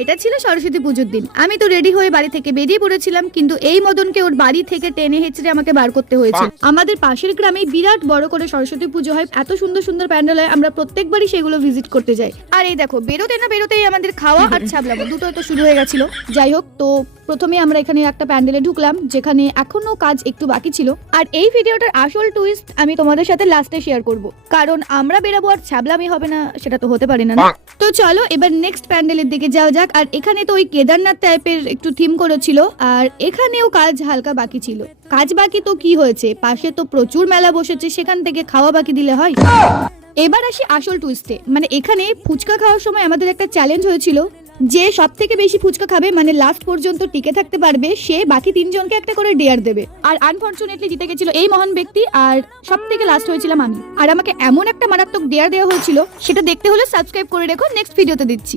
এটা ছিল সরস্বতী পুজোর দিন। আমি তো রেডি হয়ে বাড়ি থেকে বেরিয়ে পড়েছিলাম, কিন্তু এই মদনকে ওর বাড়ি থেকে টেনে হেঁচড়ে আমাকে বার করতে হয়েছে। আমাদের পাশের গ্রামে বিরাট বড় করে সরস্বতী পুজো হয়, এত সুন্দর সুন্দর প্যান্ডেল হয়, আমরা প্রত্যেকবারই সেগুলো ভিজিট করতে যাই। আর এই দেখো, বেরোতে না বেরোতেই আমাদের খাওয়া আর ছাবলামো দুটোই তো শুরু হয়ে গেছিল। যাই হোক, তো প্রথমে আমরা এখানে একটা প্যান্ডেলে ঢুকলাম, যেখানে এখনো কাজ একটু বাকি ছিল। আর এই ভিডিওটার আসল টুইস্ট আমি তোমাদের সাথে লাস্টে শেয়ার করব, কারণ আমরা বেরাবো আর ছাবলামি হবে না, সেটা তো হতে পারে না। তো চলো এবার নেক্সট প্যান্ডেলের দিকে যাওয়া যাক। আর এখানে তো ওই কেদারনাথ টাইপের একটু থিম করেছিল, আর এখানেও কাজ হালকা বাকি ছিল। কাজ বাকি তো কি হয়েছে, পাশে তো প্রচুর মেলা বসেছে, সেখান থেকে খাওয়া বাকি দিলে হয়। এবার আসি আসল টুইস্টে। মানে এখানে ফুচকা খাওয়ার সময় আমাদের একটা চ্যালেঞ্জ হয়েছিল, যে সব থেকে বেশি ফুচকা খাবে, মানে লাস্ট পর্যন্ত টিকে থাকতে পারবে, সে বাকি তিনজনকে একটা করে ডেয়ার দেবে। আর আনফরচুনেটলি জিতে গেছিল এই মহান ব্যক্তি, আর সব থেকে লাস্ট হয়েছিলাম আমি। আর আমাকে এমন একটা মারাত্মক ডেয়ার দেওয়া হয়েছিল, সেটা দেখতে হলে সাবস্ক্রাইব করে রেখো, নেক্সট ভিডিওতে দিচ্ছি।